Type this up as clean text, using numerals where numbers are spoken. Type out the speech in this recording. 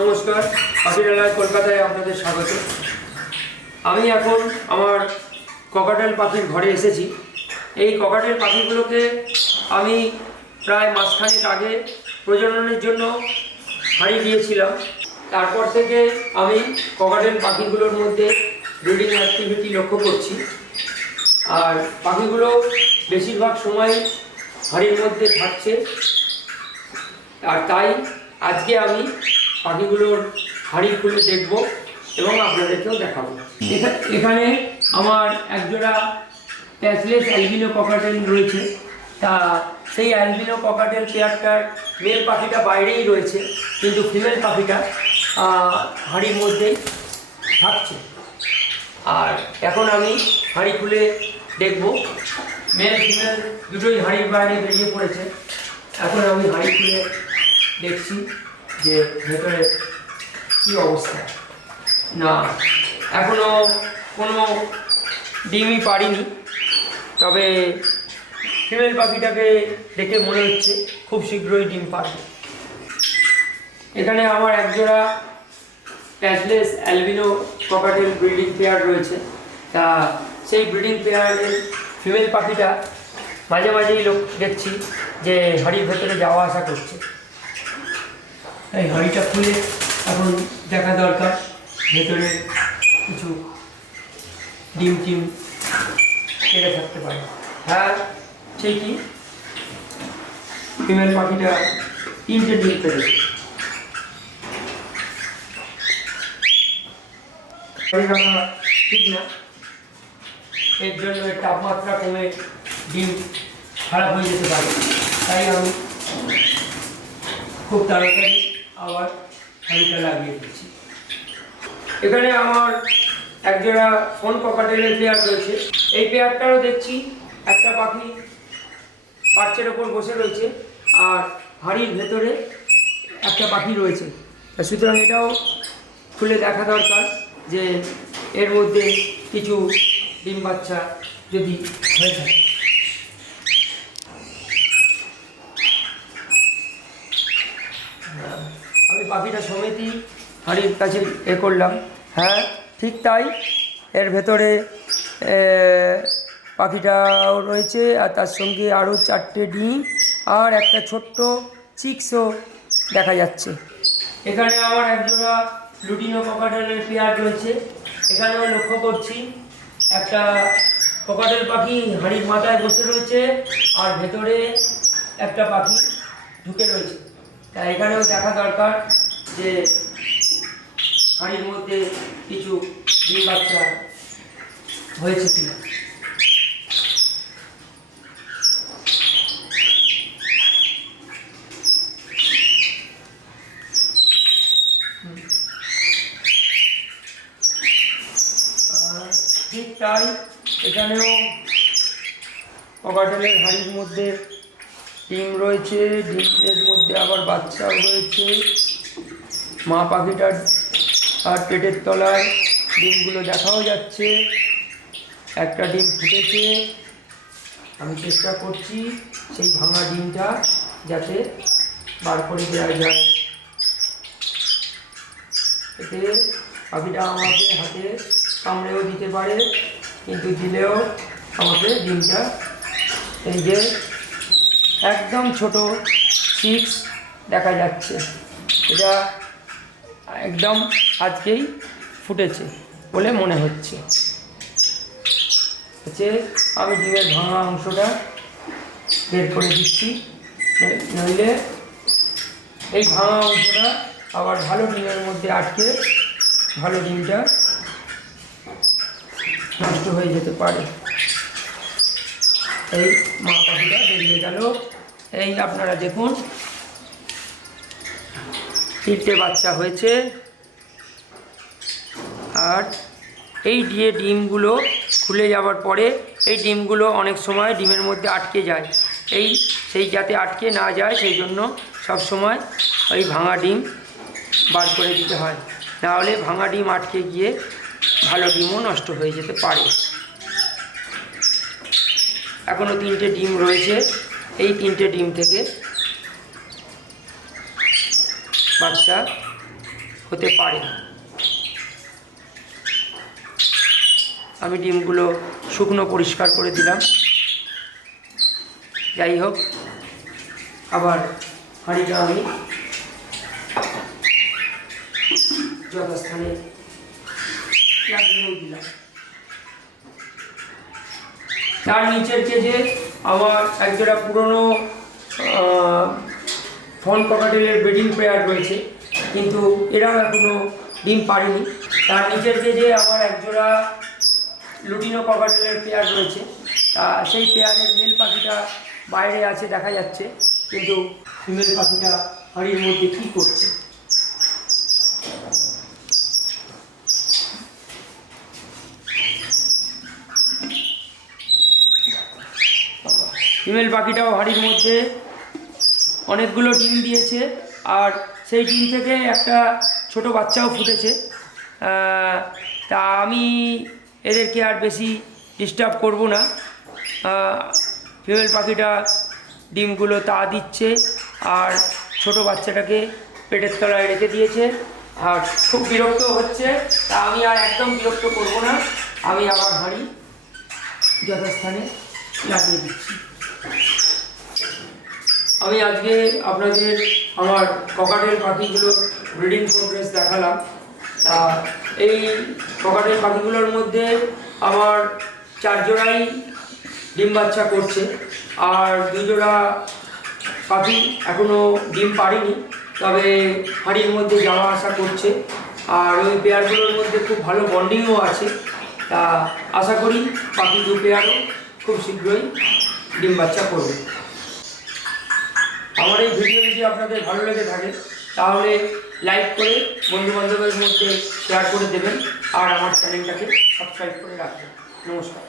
নমস্কার, পাখিরালয় কলকাতায় আপনাদের স্বাগত। আমি এখন আমার ককাটেল পাখির ঘরে এসেছি। এই ককাটেল পাখিগুলোকে আমি প্রায় মাসখানেক আগে প্রজননের জন্য হারিয়ে দিয়েছিলাম। তারপর থেকে আমি ককাটেল পাখিগুলোর মধ্যে ব্রিডিং অ্যাক্টিভিটি লক্ষ্য করছি। আর পাখিগুলো বেশিরভাগ সময় হাড়ির মধ্যে থাকছে, আর তাই আজকে আমি পাখিগুলোর হাড়ি খুলে দেখব এবং আপনাদেরকেও দেখাবো। এখানে আমার একজোড়া প্যাচলেস অ্যালবিনো ককাটেল রয়েছে। তা সেই অ্যালবিনো ককাটেল পেয়ারটার মেল পাখিটা বাইরেই রয়েছে, কিন্তু ফিমেল পাখিটা হাড়ির মধ্যেই থাকছে। আর এখন আমি হাড়ি খুলে দেখব। মেল ফিমেল দুটোই হাড়ির বাইরে বেরিয়ে পড়েছে। এখন আমি হাড়ি খুলে দেখছি যে ভেতরে কী অবস্থা। না, এখনও কোনো ডিমই পারিনি, তবে ফিমেল পাখিটাকে দেখে মনে হচ্ছে খুব শীঘ্রই ডিম পারবে। এখানে আমার একজোড়া patchless albino cockatiel breeding pair রয়েছে। তা সেই ব্রিডিং পেয়ারের ফিমেল পাখিটা মাঝে মাঝেই দেখছি যে হাড়ির ভেতরে যাওয়া আসা করছে। এই হাড়িটা খুলে এখন দেখা দরকার ভেতরে কিছু ডিম টিম কেটে থাকতে পারে। হ্যাঁ, ঠিকই, ফিমেল পাখিটা 3টে ডিম পেরেছে। ঠিক না, এর জন্য তাপমাত্রা কমে ডিম খারাপ হয়ে যেতে পারে। তাই আমি খুব তাড়াতাড়ি আবার হাঁড়িটা লাগিয়ে দিচ্ছি। এখানে আমার একজোড়া ফোন ককাটেলের পেয়ার রয়েছে। এই পেয়ারটারও দেখছি একটা পাখি পার্চের ওপর বসে রয়েছে আর হাঁড়ির ভেতরে একটা পাখি রয়েছে। সুতরাং এটাও খুলে দেখা দরকার যে এর মধ্যে কিছু ডিম বাচ্চা যদি হয়ে থাকে। আমি পাখিটা সমেতই হাঁড়ির কাছে করলাম। হ্যাঁ, ঠিক তাই, এর ভেতরে পাখিটাও রয়েছে আর তার সঙ্গে আরও 4টে ডিম আর একটা ছোট্ট চিক্সও দেখা যাচ্ছে। এখানে আমার একজোড়া লুটিনো ককাটেলের পেয়ার রয়েছে। এখানেও লক্ষ্য করছি একটা ককাটেল পাখি হাঁড়ির মাথায় বসে রয়েছে আর ভেতরে একটা পাখি ঢুকে রয়েছে। তাই এখানেও দেখা দরকার যে হাঁড়ির মধ্যে কিছু ডিম বাচ্চা হয়েছে কিনা। ঠিক তাই, এখানেও ককাটেলের হাঁড়ির মধ্যে ডিম রয়েছে, ডিমের মধ্যে আবার বাচ্চাও রয়েছে। মা পাখিটার আর পেটের তলায় ডিমগুলো দেখাও যাচ্ছে। একটা ডিম ফুটেছে, আমি চেষ্টা করছি সেই ভাঙা ডিমটা যাতে বার করে দেওয়া যায়। এতে পাখিটা আমাকে হাতে কামড়েও দিতে পারে, কিন্তু দিলেও আমাকে ডিমটা, এই যে একদম ছোট চিক্স দেখা যাচ্ছে, এটা একদম আজকেই ফুটেছে বলে মনে হচ্ছে। আমি ডিমের ভাঙা অংশটা বের করে দিচ্ছি, নইলে এই ভাঙা অংশটা আবার ভালো ডিমের মধ্যে আটকে ভালো ডিমটা নষ্ট হয়ে যেতে পারে। এই মা পাখিটা বেরিয়ে গেল। এই আপনারা দেখুন, 3টে বাচ্চা হয়েছে। আর এই ডিমগুলো খুলে যাওয়ার পরে এই ডিমগুলো অনেক সময় ডিমের মধ্যে আটকে যায়। সেই যাতে আটকে না যায় সেই জন্য সব সময় ওই ভাঙা ডিম বার করে দিতে হয়, নাহলে ভাঙা ডিম আটকে গিয়ে ভালো ডিমও নষ্ট হয়ে যেতে পারে। এখনও 3টে ডিম রয়েছে। এই 3টে ডিম থেকে বাচ্চা হতে পারে। আমি ডিমগুলো শুকনো পরিষ্কার করে দিলাম। যাই হোক, আবার হাঁড়িটা আমি যথাস্থানে লাগিয়েও দিলাম। তার নিচের কেজে আমার একজোড়া পুরনো ফন ককাটেলের ব্রিডিং পেয়ার রয়েছে, কিন্তু এরাও এখনও ডিম পারেনি। তার নিচের কেজে আমার একজোড়া লুটিনো ককাটেলের পেয়ার রয়েছে। তা সেই পেয়ারের মেল পাখিটা বাইরে আছে, দেখা যাচ্ছে, কিন্তু ফিমেল পাখিটা হাঁড়ির মধ্যে কী করছে। ফিমেল পাখিটাও হাঁড়ির মধ্যে অনেকগুলো ডিম দিয়েছে, আর সেই ডিম থেকে একটা ছোট বাচ্চাও ফুটেছে। তা আমি এদেরকে আর বেশি ডিস্টার্ব করব না। ফিমেল পাখিটা ডিমগুলো তা দিচ্ছে, আর ছোট বাচ্চাটাকে পেটের তলায় রেখে দিয়েছে, আর খুব বিরক্ত হচ্ছে। তা আমি আর একদম বিরক্ত করব না, আমি আবার হাঁড়ি যথাস্থানে লাগিয়ে দিচ্ছি। আমি আজকে আপনাদের আমার ককাটেল পাখিগুলোর ব্রিডিং প্রোগ্রেস দেখালাম। তা এই ককাটেল পাখিগুলোর মধ্যে আমার 4 জোড়াই ডিম বাচ্চা করছে, আর 2 জোড়া পাখি এখনও ডিম পারেনি, তবে হাঁড়ির মধ্যে যাওয়া আসা করছে। আর ওই পেয়ারগুলোর মধ্যে খুব ভালো বন্ডিংও আছে। তা আশা করি পাখি 2 পেয়ারও খুব শীঘ্রই ডিম বাচ্চা করবে। আমার এই ভিডিও যদি আপনাদের ভালো লেগে থাকে তাহলে লাইক করে বন্ধুবান্ধবের মধ্যে শেয়ার করে দেবেন, আর আমার চ্যানেলটাকে সাবস্ক্রাইব করে রাখবেন। নমস্কার।